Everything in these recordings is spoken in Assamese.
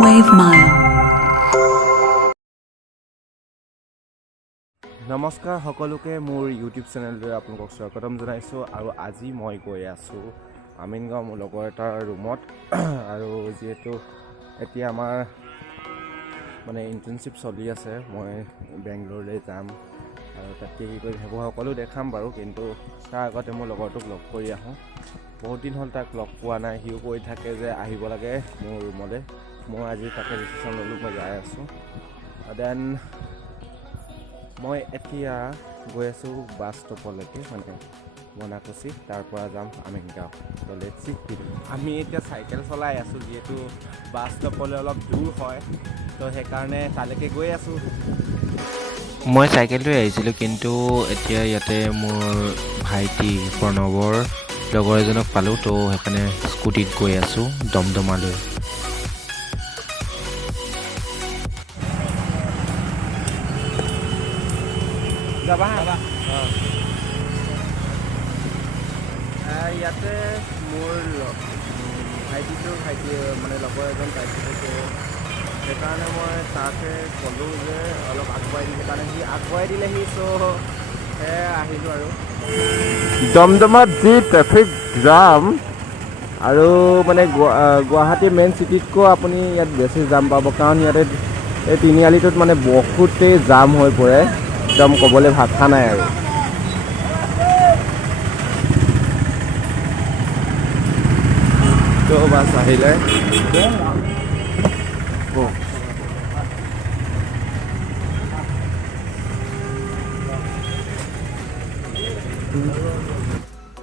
Wave Mile. নমস্কাৰ সকলোকে মোৰ ইউটিউব চেনেললৈ আপোনালোকক স্বাগতম জনাইছোঁ আৰু আজি মই গৈ আছোঁ আমিনগাঁও মোৰ লগৰ এটাৰ ৰুমত আৰু যিহেতু এতিয়া আমাৰ মানে ইণ্টাৰ্ণশ্বিপ চলি আছে মই বেংগলোৰলৈ যাম আৰু তাতকৈ কি কৰি সেইবোৰ সকলো দেখাম বাৰু কিন্তু তাৰ আগতে মোৰ লগৰটোক লগ কৰি আহোঁ বহুত দিন হ'ল তাক লগ পোৱা নাই সিও কৈ থাকে যে আহিব লাগে মোৰ ৰুমলৈ মই আজি তাকে ডিচিশ্যন ল'লোঁ মই যাই আছোঁ দেন মই এতিয়া গৈ আছোঁ বাছ ষ্টপলৈকে মানে বনাকুচি তাৰ পৰা যাম আমিনগাঁও তো লেটছ সি আমি এতিয়া চাইকেল চলাই আছোঁ যিহেতু বাছ ষ্টপলৈ অলপ দূৰ হয় তো সেইকাৰণে তালৈকে গৈ আছোঁ মই চাইকেল লৈ আহিছিলোঁ কিন্তু এতিয়া ইয়াতে মোৰ ভাইটি প্ৰণৱৰ লগৰ এজনক পালোঁ তো সেইকাৰণে স্কুটিত গৈ আছোঁ দমদমালৈ যাবা ইয়াতে মোৰ ভাইটি মানে লগৰ এজন পাইছিলোঁ তো সেইকাৰণে মই তাকে ক'লোঁ যে অলপ আগুৱাই দিলে কাৰণে সি আগুৱাই দিলেহি চ' সেয়ে আহিলোঁ আৰু দমদমাত যি ট্ৰেফিক জাম আৰু মানে গুৱাহাটী মেইন চিটিতকৈ আপুনি ইয়াত বেছি জাম পাব কাৰণ ইয়াতে এই তিনিআলিটোত মানে বহুতেই জাম হৈ পৰে একদম ক'বলৈ ভাষা নাই আৰু তো বাছ আহিলে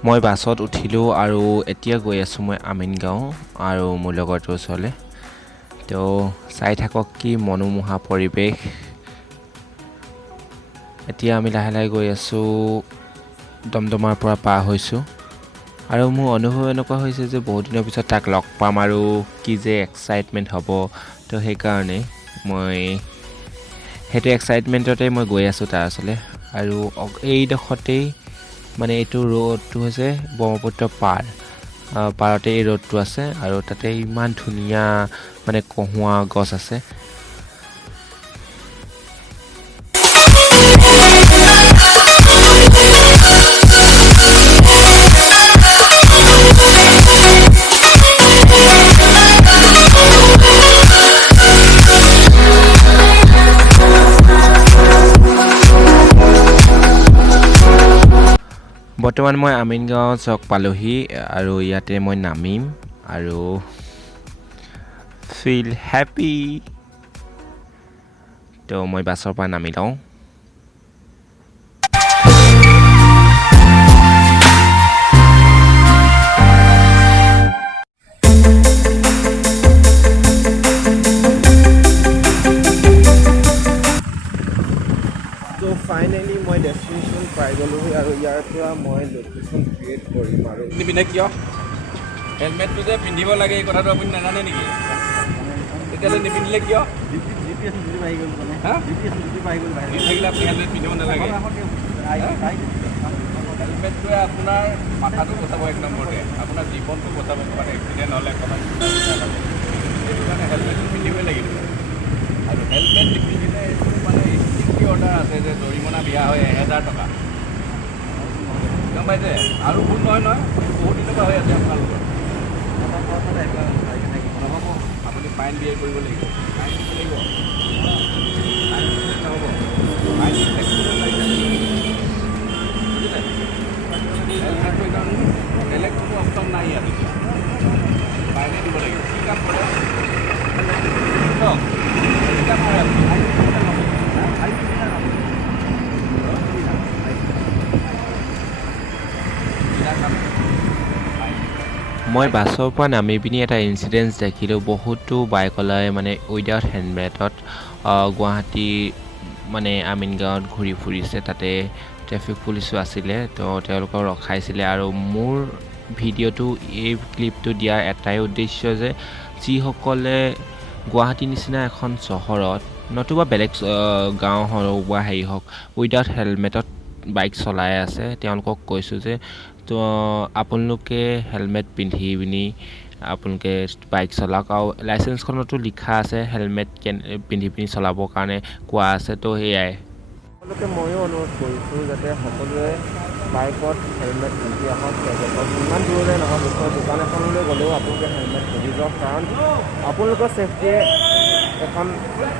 মই বাছত উঠিলোঁ আৰু এতিয়া গৈ আছোঁ মই আমিনগাঁও আৰু মোৰ লগৰটোৰ ওচৰলৈ তো চাই থাকক কি মনোমোহা পৰিৱেশ এতিয়া আমি লাহে লাহে গৈ আছোঁ দমদমাৰ পৰা পাৰ হৈছোঁ আৰু মোৰ অনুভৱ এনেকুৱা হৈছে যে বহুত দিনৰ পিছত তাক লগ পাম আৰু কি যে এক্সাইটমেণ্ট হ'ব তো সেইকাৰণে মই সেইটো এক্সাইটমেণ্টতে মই গৈ আছোঁ তাৰ ওচৰলৈ আৰু এইডোখৰতেই মানে এইটো ৰোডটো হৈছে ব্ৰহ্মপুত্ৰ পাৰতে এই ৰোডটো আছে আৰু তাতে ইমান ধুনীয়া মানে কহুৱা গছ আছে বৰ্তমান মই আমিনগাঁও চক পালোহি আৰু ইয়াতে মই নামিম আৰু ফিল হেপী তো মই বাছৰ পৰা নামি লওঁ ফাইনেলি মই ডেষ্টিনেশ্যন পাই গ'লোহি আৰু ইয়াৰ পৰা মই লোকেশ্যন ক্ৰিয়েট কৰিম আৰু নিপিন্ধে কিয় হেলমেটটো যে পিন্ধিব লাগে এই কথাটো আপুনি নাজানে নেকি তেতিয়াহ'লে নিপিন্ধিলে কিয় থাকিলে আপুনি হেলমেট পিন্ধিব নালাগে হেলমেটটোৱে আপোনাৰ মাথাটো বচাব এক নম্বৰতে আপোনাৰ জীৱনটো বচাব পাৰে এক্সিডেণ্ট হ'লে সেইটো কাৰণে হেলমেটটো পিন্ধিবই লাগিব আৰু হেলমেট নিপিন্ধিলে এইটো মানে ষ্ট্ৰিক্টলি অৰ্ডাৰ আছে যে জৰিমনা দিয়া হয় 1000 টকা গম পাইছে আৰু ভুল নহয় বহুত দিনৰ পৰা হৈ আছে আপোনালোকৰ নহ'ব আপুনি ফাইন বিয়াৰ কৰিব লাগিব ফাইন দিব লাগিব ফাইন নহ'ব ফাইন হেলমেটটো একদম বেলেগ কোনো অপশ্যন নাই ইয়াত এতিয়া ফাইনে দিব লাগিব কি কাম কৰে কি কাম কৰে মই বাছৰ পৰা নামি পিনি এটা ইনচিডেণ্ট দেখিলোঁ বহুতো বাইকলৈ মানে উইদাউট হেলমেটত গুৱাহাটী মানে আমিনগাঁৱত ঘূৰি ফুৰিছে তাতে ট্ৰেফিক পুলিচো আছিলে তো তেওঁলোকক ৰখাইছিলে আৰু মোৰ ভিডিঅ'টো এই ক্লিপটো দিয়াৰ এটাই উদ্দেশ্য যে যিসকলে গুৱাহাটী নিচিনা এখন চহৰত নতুবা বেলেগ গাঁও হওক বা হেৰি হওক উইদাউট হেলমেটত বাইক চলাই আছে তেওঁলোকক কৈছোঁ যে তো আপোনালোকে হেলমেট পিন্ধি পিনি আপোনালোকে বাইক চলাওক আৰু লাইচেন্সখনতো লিখা আছে হেলমেট পিন্ধি পিনি চলাবৰ কাৰণে কোৱা আছে তো সেয়াই সকলোকে ময়ো অনুৰোধ কৰিছোঁ যাতে সকলোৱে বাইকত হেলমেট পিন্ধি আহক ইমান দূৰলৈ নহয় ওচৰৰ দোকান এখনলৈ গ'লেও আপোনালোকে হেলমেট পিন্ধি যাওক কাৰণ আপোনালোকৰ ছেফটিয়ে এখন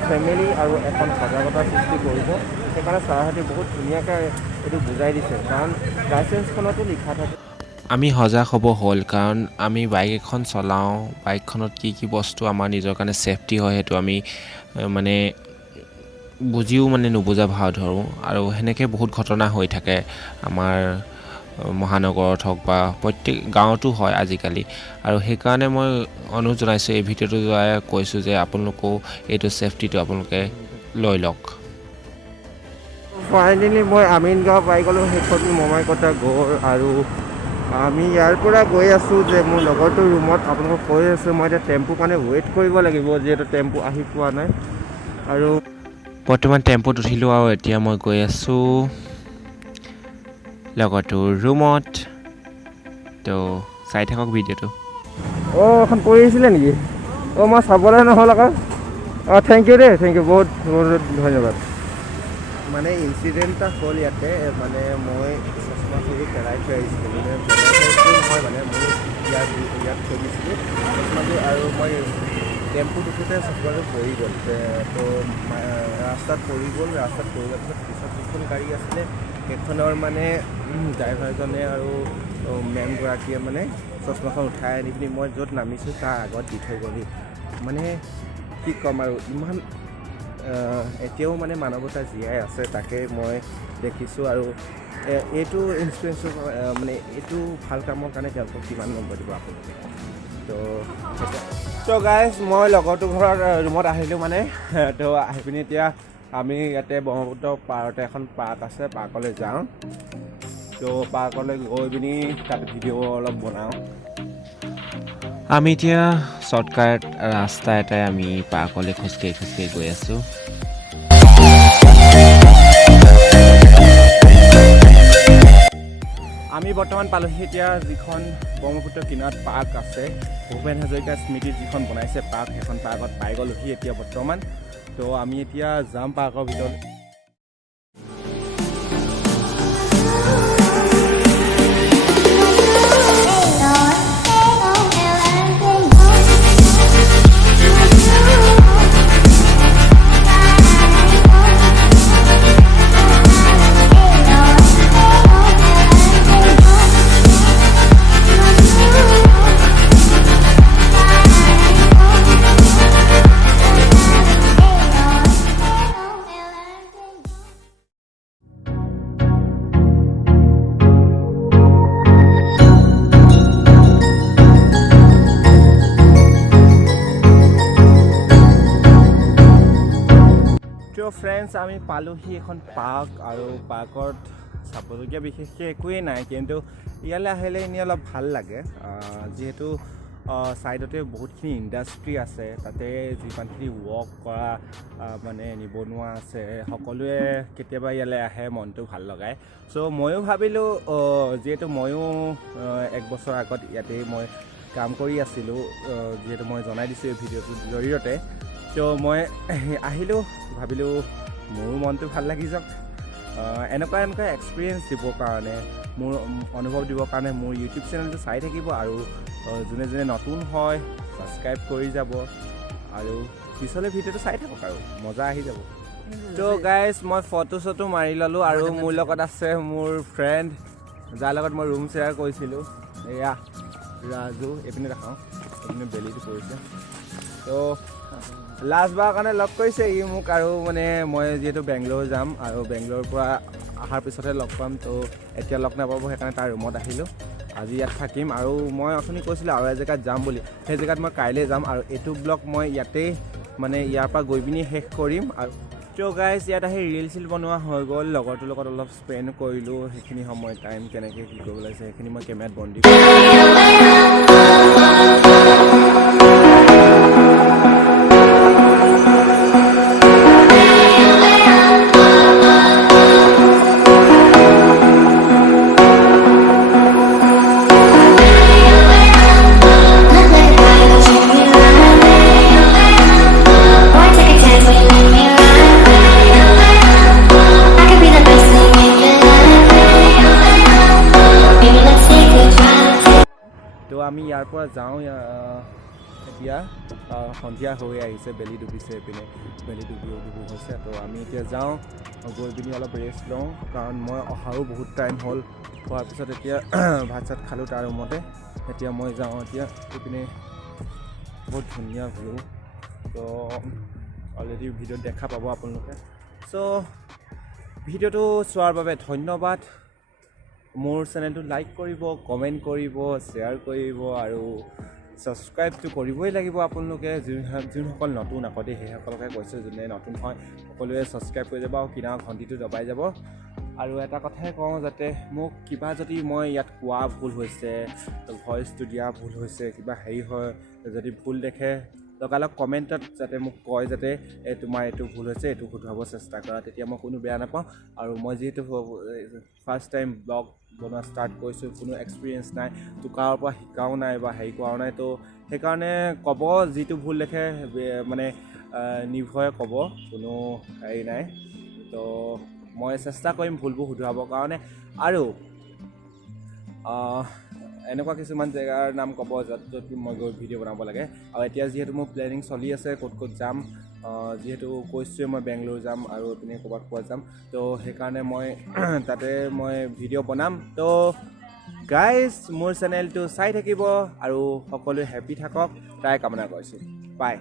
ফেমিলি আৰু এখন সজাগতাৰ সৃষ্টি কৰিব সেইকাৰণে ছাৰহঁতে বহুত ধুনীয়াকৈ এইটো বুজাই দিছে কাৰণ লাইচেন্সখনতো লিখা থাকে আমি সজাগ হ'ব হ'ল কাৰণ আমি বাইক এখন চলাওঁ বাইকখনত কি বস্তু আমাৰ নিজৰ কাৰণে ছেফটি হয় সেইটো আমি মানে বুজিও মানে নুবুজা ভাও ধৰোঁ আৰু সেনেকৈ বহুত ঘটনা হৈ থাকে আমাৰ মহানগৰত হওক বা প্ৰত্যেক গাঁৱতো হয় আজিকালি আৰু সেইকাৰণে মই অনুৰোধ জনাইছোঁ এই ভিডিঅ'টো যোৱাই কৈছোঁ যে আপোনালোকেও এইটো ছেফটিটো আপোনালোকে লৈ লওক ফাইনেলি মই আমিনগাঁও পাই গ'লোঁ শেষত মমাইকটা গড় আৰু আমি ইয়াৰ পৰা গৈ আছোঁ যে মোৰ লগৰটোৰ ৰুমত আপোনালোকক কৈ আছোঁ মই এতিয়া টেম্পু কাৰণে ৱেইট কৰিব লাগিব যিহেতু টেম্পু আহি পোৱা নাই আৰু বৰ্তমান টেম্পুত উঠিলোঁ আৰু এতিয়া মই গৈ আছোঁ লগৰটোৰ ৰুমত তো চাই থাকক ভিডিঅ'টো এখন পৰি আহিছিলে নেকি মই চাবলৈ নহ'ল আকৌ থেংক ইউ দেই থেংক ইউ বহুত বহুত ধন্যবাদ মানে ইনচিডেণ্ট এটা হ'ল ইয়াতে মানে মই চশমাযোৰ পেলাই থৈ আহিছিলোঁ মানে নহয় মানে মোৰ ইয়াত থৈ দিছিলোঁ চশমাযোৰ আৰু মই টেম্পুত উঠোঁতে চশমাযোৰ পৰি গ'ল তো ৰাস্তাত পৰি যোৱাৰ পিছত পিছত যিখন গাড়ী আছিলে সেইখনৰ মানে ড্ৰাইভাৰজনে আৰু মেমগৰাকীয়ে মানে চশমাখন উঠাই আনি পিনি মই য'ত নামিছোঁ তাৰ আগত দি থৈ গ'লি মানে কি ক'ম আৰু ইমান এতিয়াও মানে মানৱতা জীয়াই আছে তাকে মই দেখিছোঁ আৰু এইটো ইনফ্লুৱেঞ্চৰ মানে এইটো ভাল কামৰ কাৰণে তেওঁলোকক কিমান নম্বৰ দিব আপোনালোকে তো গাইজ মই লগৰটো ঘৰৰ ৰুমত আহিলোঁ মানে তো আহি পিনি এতিয়া আমি ইয়াতে ব্ৰহ্মপুত্ৰ পাৰতে এখন পাৰ্ক আছে পাৰ্কলৈ যাওঁ তো পাৰ্কলৈ গৈ পিনি তাত ভিডিঅ' অলপ বনাওঁ আমি এতিয়া শ্বৰ্টকাট ৰাস্তা এটাই আমি পাৰ্কলৈ খোজকাঢ়ি গৈ আছোঁ আমি বৰ্তমান পালোহি এতিয়া যিখন ব্ৰহ্মপুত্ৰ কিনাৰত পাৰ্ক আছে ভূপেন হাজৰিকা স্মৃতিত যিখন বনাইছে পাৰ্ক সেইখন পাৰ্কত পাই গ'লোহি এতিয়া বৰ্তমান তো আমি এতিয়া যাম পাৰ্কৰ ভিতৰত ফ্ৰেণ্ডছ আমি পালোহি এখন পাৰ্ক আৰু পাৰ্কত চাবলগীয়া বিশেষকৈ একোৱেই নাই কিন্তু ইয়ালৈ আহিলে এনেই অলপ ভাল লাগে যিহেতু ছাইডতে বহুতখিনি ইণ্ডাষ্ট্ৰি আছে তাতে যিমানখিনি ৱৰ্ক কৰা মানে নিবনুৱা আছে সকলোৱে কেতিয়াবা ইয়ালৈ আহে মনটো ভাল লগায় চ' ময়ো ভাবিলোঁ যিহেতু ময়ো এক বছৰ আগত ইয়াতেই মই কাম কৰি আছিলোঁ যিহেতু মই জনাই দিছোঁ এই ভিডিঅ'টোৰ জৰিয়তে তো মই আহিলোঁ ভাবিলোঁ মোৰো মনটো ভাল লাগি যাওক এনেকুৱা এক্সপিৰিয়েঞ্চ দিবৰ কাৰণে মোৰ অনুভৱ দিবৰ কাৰণে মোৰ ইউটিউব চেনেলটো চাই থাকিব আৰু যোনে যোনে নতুন হয় ছাবস্ক্ৰাইব কৰি যাব আৰু পিছলৈ ভিডিঅ'টো চাই থাকক আৰু মজা আহি যাব তো গাইজ মই ফটো চটো মাৰি ল'লোঁ আৰু মোৰ লগত আছে মোৰ ফ্ৰেণ্ড যাৰ লগত মই ৰুম শ্বেয়াৰ কৰিছিলোঁ এয়া ৰাজু এইপিনে দেখাওঁ এইপিনে বেলিটো পৰিছে তো লাষ্টবাৰৰ কাৰণে লগ কৰিছে ই মোক আৰু মানে মই যিহেতু বেংগলোৰ যাম আৰু বেংগলোৰৰ পৰা অহাৰ পিছতহে লগ পাম তো এতিয়া লগ নাপাব সেইকাৰণে তাৰ ৰুমত আহিলোঁ আজি ইয়াত থাকিম আৰু মই অথনি কৈছিলোঁ আৰু এজেগাত যাম বুলি সেই জেগাত মই কাইলৈ যাম আৰু এইটো ব্লগ মই ইয়াতেই মানে ইয়াৰ পৰা গৈ পিনি শেষ কৰিম আৰু তো গাইজ ইয়াত আহি ৰিল চিল বনোৱা হৈ গ'ল লগৰটোৰ লগত অলপ স্পেণ্ড কৰিলোঁ সেইখিনি সময় টাইম কেনেকৈ কি কৰিব লাগিছে সেইখিনি মই কেমেৰাত বন্দী আমি ইয়াৰ পৰা যাওঁ এতিয়া সন্ধিয়া হৈ আহিছে বেলি ডুবিছে এইপিনে বেলি ডুবি হৈছে তো আমি এতিয়া যাওঁ গৈ পিনি অলপ ৰেষ্ট লওঁ কাৰণ মই অহাও বহুত টাইম হ'ল হোৱাৰ পিছত এতিয়া ভাত চাত খালোঁ তাৰ ৰুমতে এতিয়া মই যাওঁ এতিয়া এইপিনে বহুত ধুনীয়া ভিউ তো অলৰেডি ভিডিঅ'ত দেখা পাব আপোনালোকে চ' ভিডিঅ'টো চোৱাৰ বাবে ধন্যবাদ মোৰ চেনেলটো লাইক কৰিব কমেণ্ট কৰিব শ্বেয়াৰ কৰিব আৰু ছাবস্ক্ৰাইবটো কৰিবই লাগিব আপোনালোকে যোনসকল নতুন আগতে সেইসকলকে কৈছোঁ যোনে নতুন হয় সকলোৱে ছাবস্ক্ৰাইব কৰি যাব আৰু কিনাৰৰ ঘণ্টিটো দবাই যাব আৰু এটা কথাই কওঁ যাতে মোক কিবা যদি মই ইয়াত কোৱা ভুল হৈছে ভইচটো দিয়া ভুল হৈছে কিবা হেৰি হয় যদি ভুল দেখে লগালগ কমেণ্টত যাতে মোক কয় যাতে তোমাৰ এইটো ভুল হৈছে এইটো শুধৰাব চেষ্টা কৰা তেতিয়া মই কোনো বেয়া নাপাওঁ আৰু মই যিহেতু ফাৰ্ষ্ট টাইম ব্লগ বনোৱা ষ্টাৰ্ট কৰিছোঁ কোনো এক্সপিৰিয়েঞ্চ নাই তো কাৰোৰ পৰা শিকাও নাই বা হেৰি কৰাও নাই তো সেইকাৰণে ক'ব যিটো ভুল দেখে মানে নিৰ্ভয়ে ক'ব কোনো হেৰি নাই তো মই চেষ্টা কৰিম ভুলবোৰ শুধৰাবৰ কাৰণে আৰু এনেকুৱা কিছুমান জেগাৰ নাম ক'ব য'ত মই গৈ ভিডিঅ' বনাব লাগে আৰু এতিয়া যিহেতু মোৰ প্লেনিং চলি আছে ক'ত যাম যিহেতু কৈছোঁৱে মই বেংগলোৰ যাম আৰু এইপিনে ক'ৰবাত যাম তো সেইকাৰণে মই তাতে মই ভিডিঅ' বনাম তো গাইজ মোৰ চেনেলটো চাই থাকিব আৰু সকলোৱে হেপী থাকক তাই কামনা কৰিছোঁ বাই